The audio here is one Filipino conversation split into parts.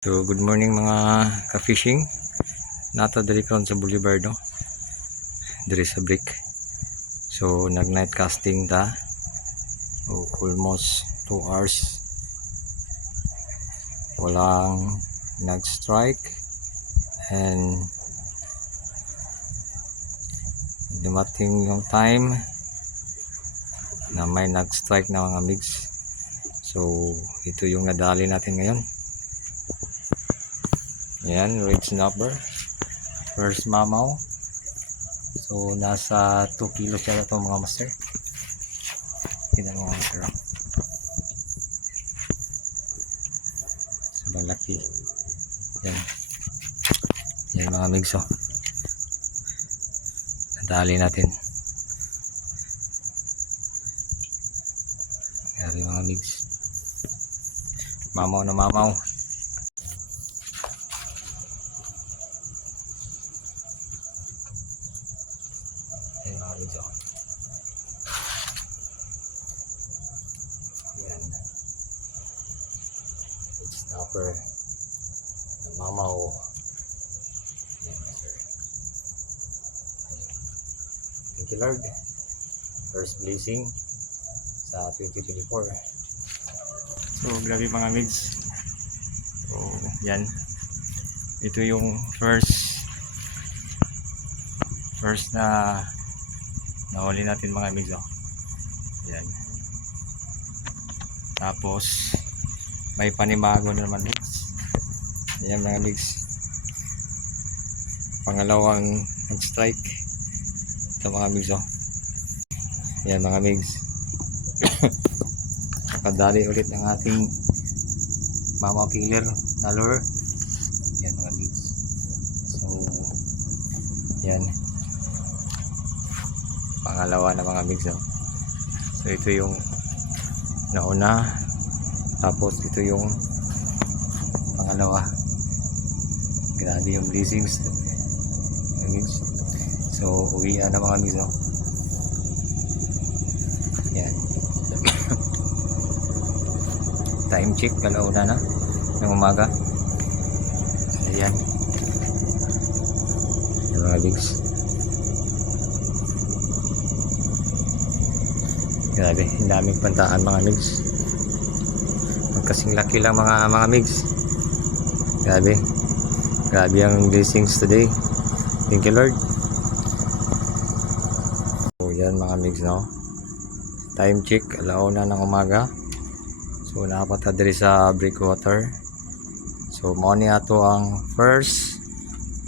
So good morning mga ka-fishing. Nata diri karon sa Boulevard no. Diri sa Brick. So nag night casting ta. Almost 2 hours. Walang nag-strike and dumating yung time na may nag-strike na mga migs. So ito yung nadali natin ngayon. Ayan, red snapper. First mamaw. So nasa 2 kilos siya ito mga master. Tignan mo mga master. Sobrang laki. Yan. Yan mga migs oh. Nadali natin. Grabe mga migs. Mamaw na mamaw. Yan mga migs oh. Yan. Red snapper na mamaw. Yan sir. Thank you Lord. First blessing sa 2024. So grabe mga migs. So yan. Ito yung first na nahuli natin mga migs oh. Yan. Tapos may panibago na naman migs. Yan mga migs. Pangalawang nag-strike. Ito mga migs oh. Yan mga migs. Nakadali ulit ng ating mamaw killer na lure. Yan mga migs. So yan. Pangalawa na mga migs oh. So ito yung nauna. Tapos ito yung pangalawa. Grabe yung blessings mga migs. So uwi na mga migs oh. Yan. Time check kalauna na ng umaga. Ayan. Yung mga migs. Grabe, ang daming pantaan mga migs. Magkasing laki lang mga migs. Grabe. Grabe ang blessings today. Thank you Lord. So yan mga migs no. Time check, alauna ng umaga. So napata diri sa Breakwater. So mao ni ato ang first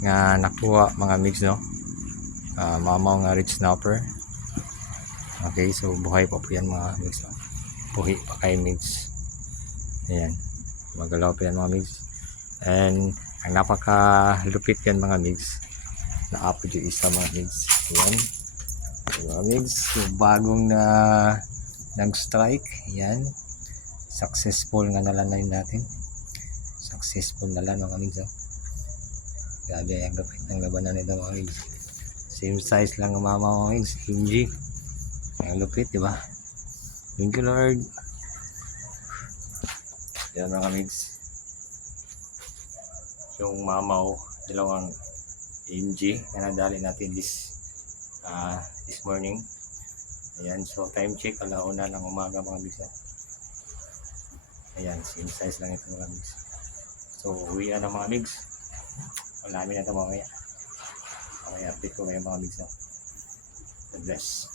nga nakuha mga migs no. Mamaw nga red snapper. Okay, so buhay pa po yan mga migs. Buhay pa kay migs. Ayan. Magalaw pa yan mga migs. And ang napakalupit yan mga migs. Naapo yung isa mga migs. Ayan. Mga migs, yung bagong na nag-strike. Ayan. Successful nga nalanay natin. Successful na lang mga migs. Grabe ang lupit ng labanan nito mga migs. Same size lang ang mama mga migs. Hinji. Ang lupit, di ba? Thank you Lord. Yan mga migs. Yung mamaw, dalawang MG na nadali natin this morning. Ayan, so time check alauna ng umaga mga migs. Ayan, same size lang ito mga migs. So uwi na mga migs. Wala namin na ito mamaya. Mamaya update ko ngayon mga migs. God bless.